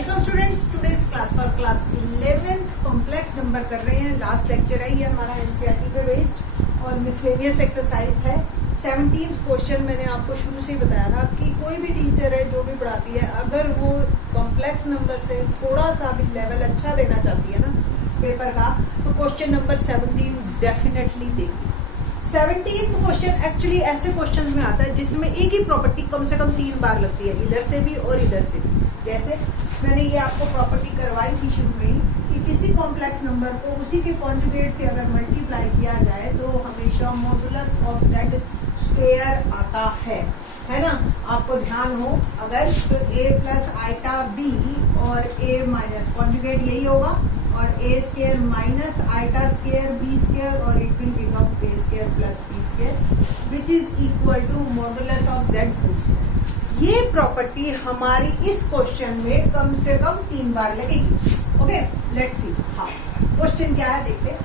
Welcome students, today's class for class 11th complex number कर रहे हैं। लास्ट लेक्चर है ये हमारा एनसीईआरटी पे बेस्ड और मिसलेनियस एक्सरसाइज है। 17th क्वेश्चन मैंने आपको शुरू से ही बताया था कि कोई भी टीचर है जो भी पढ़ाती है, अगर वो कॉम्प्लेक्स नंबर से थोड़ा सा भी लेवल अच्छा देना चाहती है ना पेपर का, तो क्वेश्चन नंबर 17 डेफिनेटली देगी। 17th क्वेश्चन एक्चुअली ऐसे क्वेश्चंस में आता है जिसमें एक ही प्रॉपर्टी कम से कम 3 बार लगती है, इधर से भी और इधर से भी। जैसे मैंने ये आपको प्रॉपर्टी करवाई थी शुरू में ही कि किसी कॉम्प्लेक्स नंबर को उसी के कॉन्जुगेट से अगर मल्टीप्लाई किया जाए तो हमेशा मॉडुलस ऑफ जेड स्क्वायर आता है ना। आपको ध्यान हो अगर तो a प्लस आइटा b और a माइनस कॉन्जुगेट यही होगा और a square minus iota square b square और it will become a square plus b square which is equal to modulus of z whole square. ये property हमारी इस question में कम से कम 3 बार लगेगी। Okay, let's see. हाँ, क्वेश्चन क्या है देखते हैं।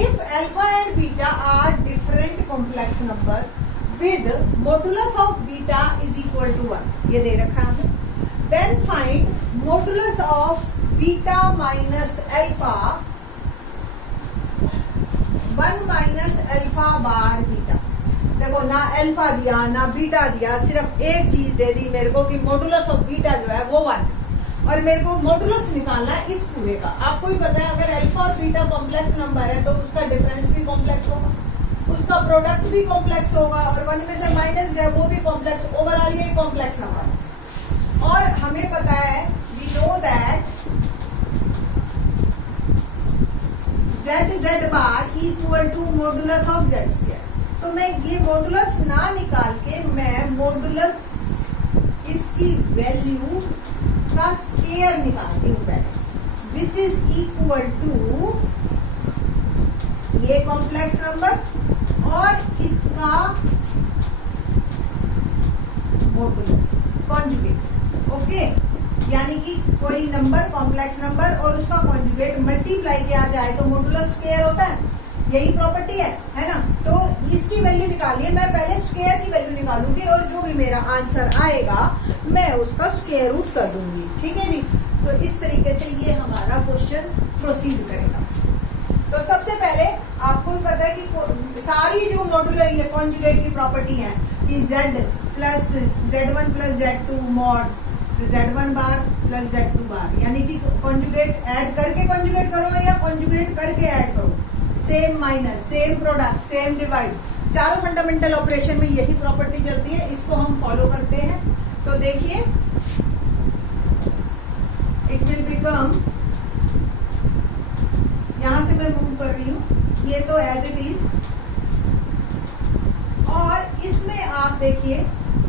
If alpha and beta are different complex numbers with modulus of beta is equal to 1, ये दे रखा है हमें। Then find modulus of beta minus alpha 1 minus alpha bar beta। देखो ना अल्फा दिया ना बीटा दिया, सिर्फ एक चीज दे दी मेरे को कि मॉडुलस ऑफ बीटा जो है वो 1 है और मेरे को मॉडुलस निकालना है इस पूरे का। आपको भी पता है अगर अल्फा और बीटा कॉम्प्लेक्स नंबर है तो उसका डिफरेंस भी कॉम्प्लेक्स होगा, उसका प्रोडक्ट भी कॉम्प्लेक्स होगा और 1 में से माइनस गया वो भी कॉम्प्लेक्स। ओवरऑल ये कॉम्प्लेक्स नंबर है और हमें पता है we know that z bar equal to modulus of z square. तो मैं ये मॉडुलस ना निकाल के मैं मॉडुलस इसकी वैल्यू का स्क्वायर निकालती हूँ पहले, विच इज इक्वल टू ये कॉम्प्लेक्स नंबर और इसका मॉडुलस कॉन्जुगेट। ओके, यानी कि कोई नंबर कॉम्प्लेक्स नंबर और उसका कॉन्जुगेट मल्टीप्लाई किया जाए तो मॉडुलस स्क्वायर होता है, यही प्रॉपर्टी है ना। तो इसकी वैल्यू निकालिए, मैं पहले स्क्वायर की वैल्यू निकालूंगी और जो भी मेरा आंसर आएगा मैं उसका स्क्वायर रूट कर दूंगी। ठीक है जी। तो इस तरीके से ये हमारा क्वेश्चन प्रोसीड करेगा। तो सबसे पहले आपको भी पता है कि सारी जो मॉडुलर ये कॉन्जुगेट की प्रॉपर्टी है कि z plus z1 plus z2 mod z1 बार प्लस z2 बार, यानी कि कॉन्जुगेट ऐड करके कॉन्जुगेट करो या कॉन्जुगेट करके ऐड करो, same minus same product same divide, चारों फंडामेंटल ऑपरेशन में यही प्रॉपर्टी चलती है, इसको हम फॉलो करते हैं। तो देखिए इट विल बिकम, यहां से मैं मूव कर रही हूं, ये तो एज इट इज और इसमें आप देखिए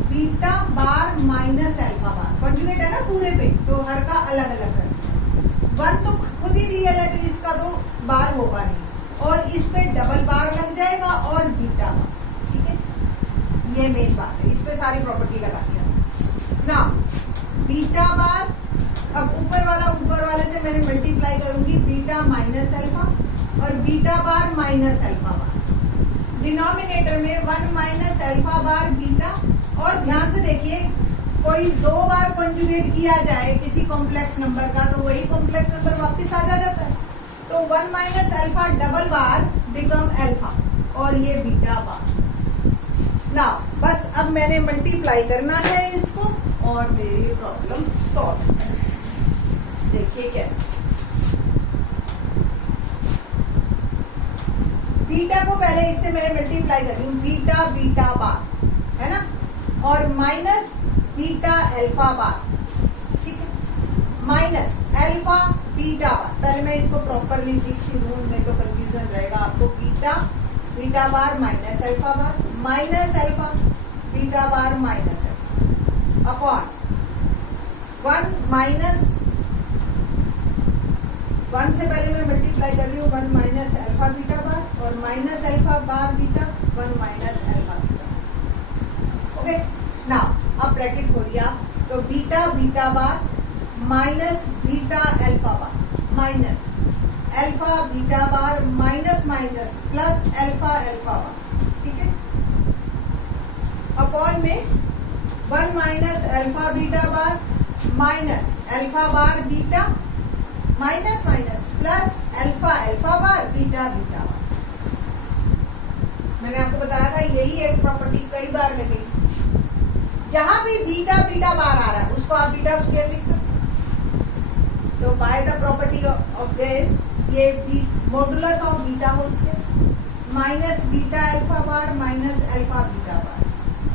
बीटा बार माइनस अल्फा बार कॉन्जुगेट है ना पूरे पे, तो हर का अलग अलग है। 1 तो खुद ही रियल है तो इसका तो बार होगा नहीं और इस पे डबल बार लग जाएगा और बीटा बार। ठीक है, ये मेन बात है, इस पे सारी प्रॉपर्टी लगा दिया ना। बीटा बार अब ऊपर वाले से मैंने मल्टीप्लाई करूंगी बीटा माइनस अल्फा और बीटा बार माइनस अल्फा बार, डिनोमिनेटर में 1 माइनस अल्फा बार बीटा। और ध्यान से देखिए कोई 2 बार कॉन्जुगेट किया जाए किसी कॉम्प्लेक्स नंबर का तो वही कॉम्प्लेक्स नंबर वापस आ जाता है, तो 1 माइनस अल्फा डबल बार बिकम अल्फा और ये बीटा बार ना। बस अब मैंने मल्टीप्लाई करना है इसको और मेरी प्रॉब्लम सॉल्व है। देखिए कैसे, बीटा को पहले इससे मैंने मल्टीप्लाई कर रही हूँ, बीटा बीटा बार है ना और माइनस बीटा अल्फा बार। ठीक है, माइनस अल्फा बीटा बार, पहले मैं इसको प्रॉपरली लिखी हूँ नहीं तो कंफ्यूजन रहेगा आपको। Beta beta bar minus alpha bar minus alpha beta bar minus alpha upon 1 minus 1 से पहले मैं मल्टीप्लाई कर रही हूँ 1 माइनस अल्फा बीटा बार और minus alpha bar beta 1 minus alpha beta. Okay, now अब ब्रैकेट खोलिए आप, तो beta beta bar minus beta alpha bar minus alpha beta bar minus minus plus alpha alpha bar. ठीक है, upon में 1 minus alpha beta bar minus alpha bar beta minus minus plus alpha alpha bar beta beta bar. मैंने आपको बताया था यही एक property कई बार लगेगी। जहां भी बीटा बीटा बार आ रहा है उसको आप बीटा स्क्वायर लिख सकते हैं। तो by the property of this ये modulus of beta whole square minus beta alpha bar minus alpha beta bar,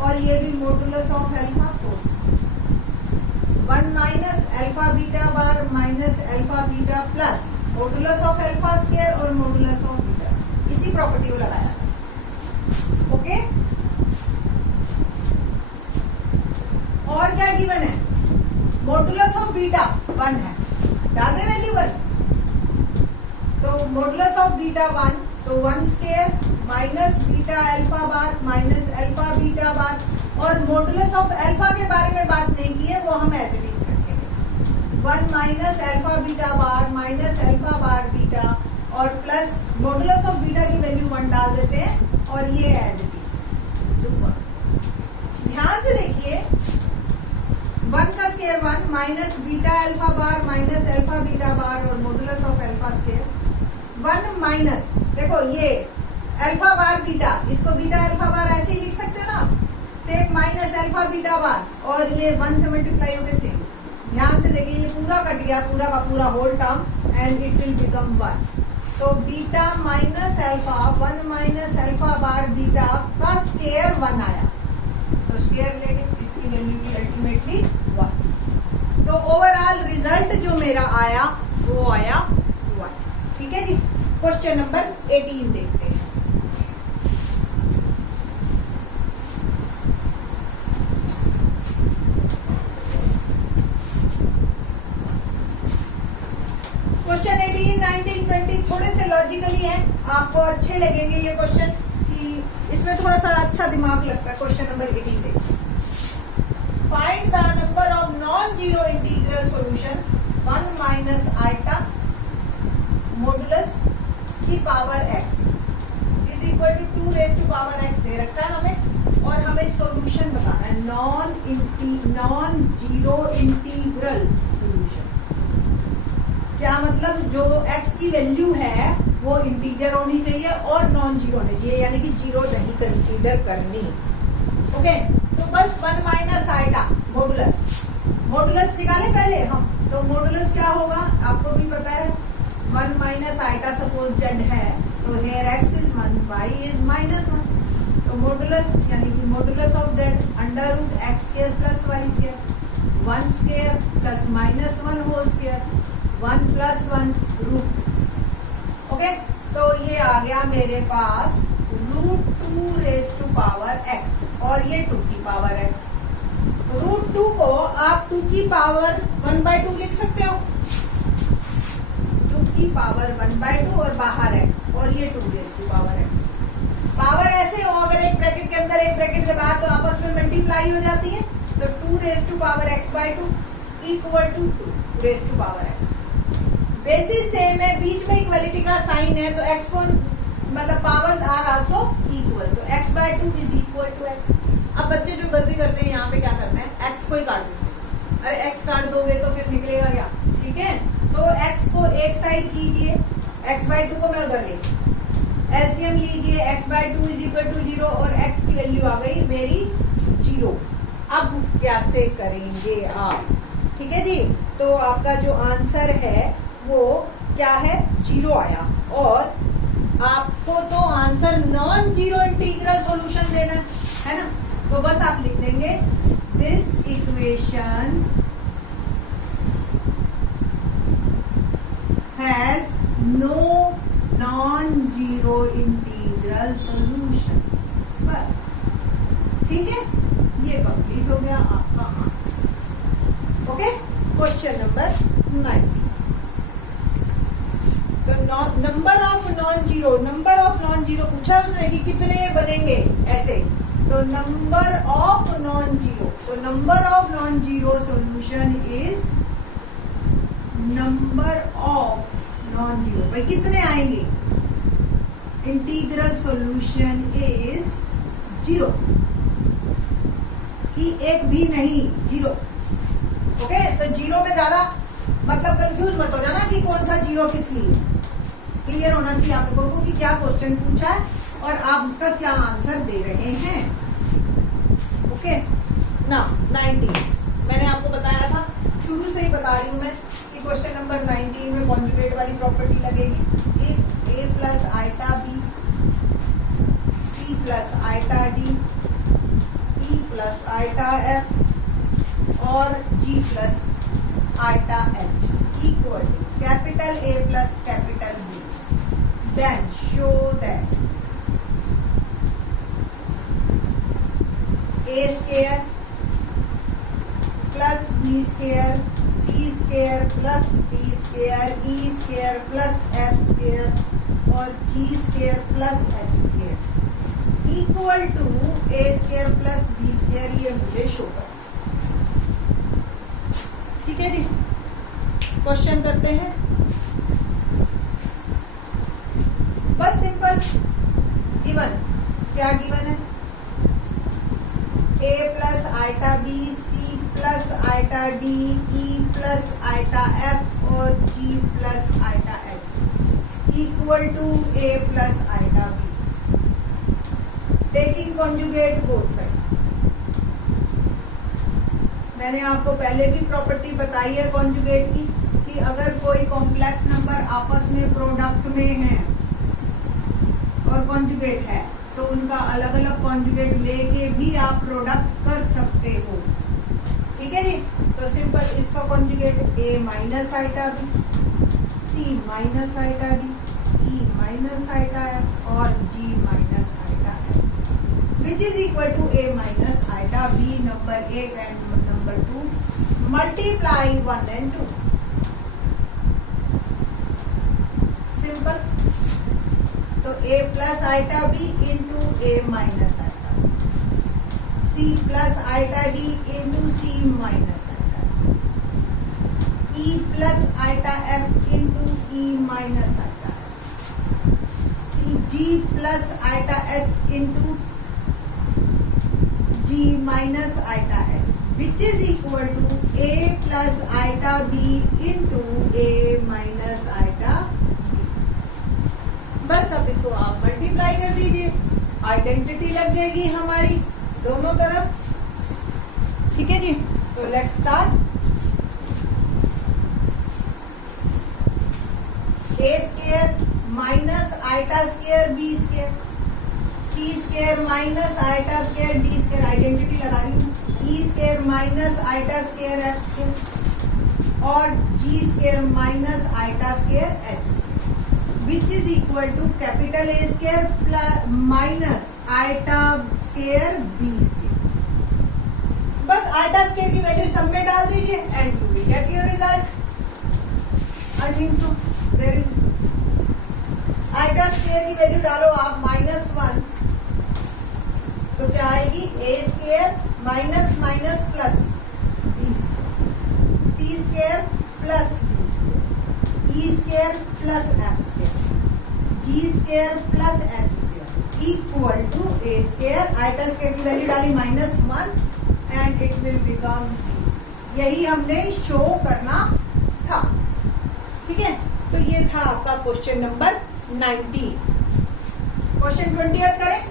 और ये भी modulus of alpha whole square 1 minus alpha beta bar minus alpha beta plus modulus of alpha square और modulus of beta square. इसी property को लगाया बस। Okay, और क्या गिवन है? मॉडुलस ऑफ बीटा 1 है, डाल दे वैल्यू 1। तो मॉडुलस ऑफ बीटा 1, तो 1 square minus beta alpha bar minus alpha beta bar, और मॉडुलस ऑफ अल्फा के बारे में बात नहीं की है, वो हम एज इट इज रखेंगे। 1 minus alpha beta bar minus alpha bar beta और प्लस मॉडुलस ऑफ बीटा की वैल्यू 1 डाल देते हैं, और ये एज इट इज। ध्यान से देखिए, 1 का square 1 minus beta alpha bar minus alpha beta bar और modulus of alpha square 1 minus, देखो ये अल्फा बार बीटा, इसको बीटा अल्फा बार ऐसे ही लिख सकते हो ना, same minus alpha beta bar, और ये 1 से मल्टीप्लाई हो गए सेम। ध्यान से देखिए, ये पूरा कट गया, पूरा का पूरा whole term, and it will become 1। तो beta minus alpha 1 minus alpha bar beta का स्क्वायर 1 आया, तो स्क्वायर लेंगे, इसकी वैल्यू की अल्टीमेटली 1। तो ओवरऑल रिजल्ट जो मेरा आया वो आया 1। ठीक है जी। क्वेश्चन नंबर 18 देखते हैं। क्वेश्चन 18, 19, 20 थोड़े से लॉजिकली हैं, आपको अच्छे लगेंगे ये क्वेश्चन, कि इसमें थोड़ा सा अच्छा दिमाग लगता है। क्वेश्चन नंबर 18 देखिए। Find the number of non zero integral solution 1 minus iota modulus की power x is equal to 2 raise to power x दे रखा है हमें, और हमें सॉल्यूशन बताना है नॉन जीरो इंटीग्रल सॉल्यूशन। क्या मतलब? जो x की वैल्यू है वो इंटीजर होनी चाहिए और नॉन जीरो होनी चाहिए, यानी कि जीरो नहीं कंसीडर करनी। ओके, तो बस 1 माइनस आइटा मॉडुलस निकाले पहले हम। तो मॉडुलस क्या होगा आपको भी पता है, 1 माइनस आइटा सपोज z है, तो here x is 1, y is -1। तो मॉडुलस यानी कि modulus of z under root x square plus y square 1 square plus -1 whole square 1 plus 1 root. Okay, तो ये आ गया मेरे पास √2 रेज टू पावर x, और ये 2 की पावर x। √2 को आप 2 की पावर 1/2 लिख सकते हो, 2 की पावर 1/2 और बाहर x, और ये 2 raise to power x। Power ऐसे हो, अगर एक ब्रैकेट के अंदर एक ब्रैकेट के बाहर, तो आपस में मल्टीप्लाई हो जाती है। तो 2 raise to power x/2 equal to 2 raise to power x। Basis same है, बीच में इक्वलिटी का साइन है, तो एक्सपोन मतलब पावर्स आर आल्सो इक्वल, तो x/2 is equal to x। अब बच्चे जो गलती करते हैं यहाँ पे क्या करते हैं, x को ही काट देते हैं। अरे x काट दोगे तो फिर निकलेगा क्या? ठीक है, तो x को एक साइड कीजिए, x/2 को मैं उधर ले, एलसीएम लीजिए, x/2 इज इक्वल टू 0, और x की वैल्यू आ गई मेरी 0। अब कैसे करेंगे आप? ठीक है जी, तो आपका जो आंसर है वो क्या है, 0 आया, और आपको तो answer non zero integral solution देना है ना। तो बस आप लिख देंगे this equation has no non zero integral solution. बस ठीक है, ये कंप्लीट हो गया आपका आंसर। Okay, question number 19। तो नंबर ऑफ नॉन जीरो पूछा उसने कि कितने बनेंगे ऐसे, तो number of non zero solution is number of non zero. भाई कितने आएंगे? इंटीग्रल सॉल्यूशन इज 0, कि एक भी नहीं, 0। ओके, तो जीरो में ज्यादा मतलब कंफ्यूज मत हो जाना कि कौन सा जीरो किस लिए। क्लियर होना चाहिए आप लोगों को कि क्या क्वेश्चन पूछा है और आप उसका क्या आंसर दे रहे हैं। ओके ना, 19 मैंने आपको बताया था, शुरू से ही बता रही हूं मैं कि क्वेश्चन नंबर 19 में कॉन्जुगेट वाली प्रॉपर्टी लगेगी। If A plus iota B C plus iota D E plus iota F और G plus iota H equal to capital A plus capital B, then show that A square plus B square C square plus D square E square plus F square और G square plus H square equal to A square plus B square, ये मुझे show कर। ठीक है जी, question करते हैं। बस simple given, क्या गिवन है? A plus iota B C plus iota D E plus iota F और G plus iota H equal to A plus iota B, taking conjugate both side. मैंने आपको पहले भी प्रॉपर्टी बताई है कॉन्जुगेट की कि अगर कोई कॉम्प्लेक्स नंबर आपस में प्रोडक्ट में है और कॉन्जुगेट है तो उनका अलग अलग कॉन्जुगेट लेके भी आप प्रोडक्ट कर सकते हो। ठीक है जी, तो सिंपल इसका conjugate A minus iota B C minus iota D E minus iota F और G minus iota H which is equal to A minus iota B number 1 एंड नंबर 2 मल्टीप्लाई 1 एंड 2। सिंपल, तो a plus iota B into A minus iota, C plus iota D into C minus iota, E plus iota F into E minus iota, C G plus iota H into g minus iota H which is equal to a plus iota B into A minus iota. बस अब इसको आप multiply कर दीजिए, identity लग जाएगी हमारी दोनों तरफ। ठीक है जी, तो let's start. A square minus iota square B square C square minus iota square D square, identity लगा रही हूँ, E square minus iota square F square और G square minus iota square H square which is equal to capital A square plus minus iota square B square. बस iota square की value सब में डाल दीजिए and you will get your result. I think so there is iota square की value डालो आप -1 तो क्या आएगी? A square minus minus plus B square C square plus B square E square plus F square G square plus H square equal to A square. Iota square की value डाली -1 and it will become B. यही हमने show करना था। ठीक है, तो ये था आपका क्वेश्चन नंबर 19। क्वेश्चन 20 करें।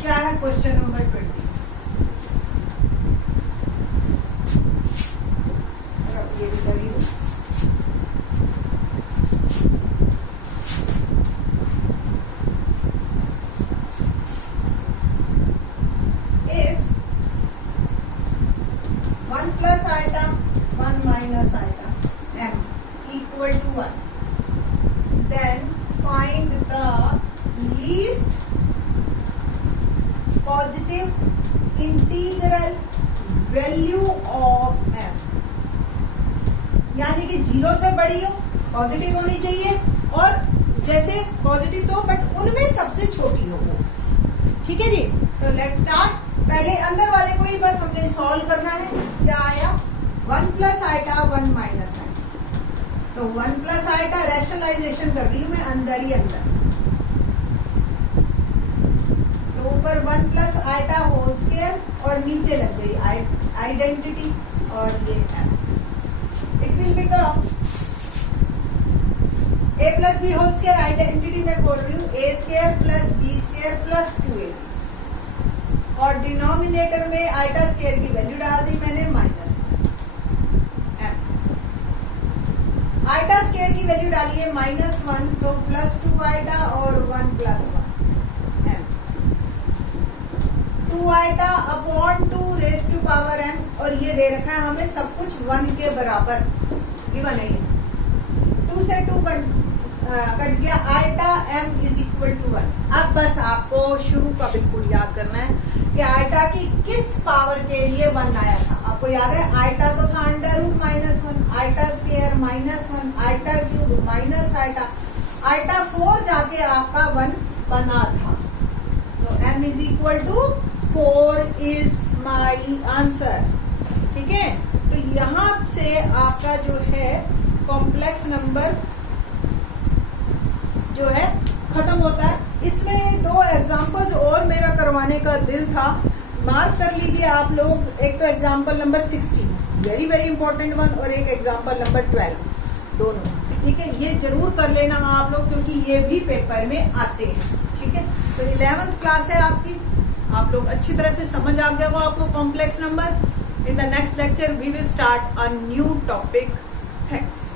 क्या है क्वेश्चन नंबर 20? ये भी कर लीजिए। If 1 plus iota 1 minus iota m equal to 1, then find the least positive integral value of m। यानी कि 0 से बड़ी हो, पॉजिटिव होनी चाहिए और जैसे पॉजिटिव तो बट उनमें सबसे छोटी हो वो। ठीक है जी, तो लेट्स स्टार्ट। पहले अंदर वाले को ही बस हमने सॉल्व करना है। क्या आया? 1 प्लस आइटा 1 माइनस आइटा। तो 1 प्लस आइटा रैशनलाइजेशन कर रही हूँ मैं अंदर ही अंदर, तो ऊपर 1 1 प्लस आइटा होल स्क्वायर और नीचे लग गई आइडेंटिटी और ये m. It will become a plus b whole square, identity में खोल रही हूँ, a square plus B square plus 2ab और डिनोमिनेटर में आइटा स्क्वायर की वैल्यू डाल दी मैंने माइनस m. आइटा स्क्वायर की वैल्यू डाली है -1 तो +2 आइटा और 1 + 1 m. 2 iota upon 2 raise to power m और ये दे रखा है हमें सब कुछ 1 के बराबर गिवन है. 2 से 2 कट गया, iota m is equal to 1. अब बस आपको शुरू का बिल्कुल याद करना है कि आइटा की किस पावर के लिए 1 आया था. आपको याद है आइटा तो था √-1, iota square -1, iota cube minus iota 4 जाके आपका 1 बना था. तो m is equal to 4 is my answer. ठीक है, तो यहाँ से आपका जो है कॉम्प्लेक्स नंबर जो है खत्म होता है. इसमें 2 एग्जांपल्स और मेरा करवाने का दिल था, मार्क कर लीजिए आप लोग. एक तो example number 16 very very important one और एक एग्जांपल नंबर 12 दोनों. ठीक है, ये जरूर कर लेना आप लोग क्योंकि ये भी पेपर में आते हैं. ठीक है, तो 11th क्लास है आपकी, आप लोग अच्छी तरह से समझ आ गया हो आपको complex number. In the next lecture we will start a new topic. Thanks.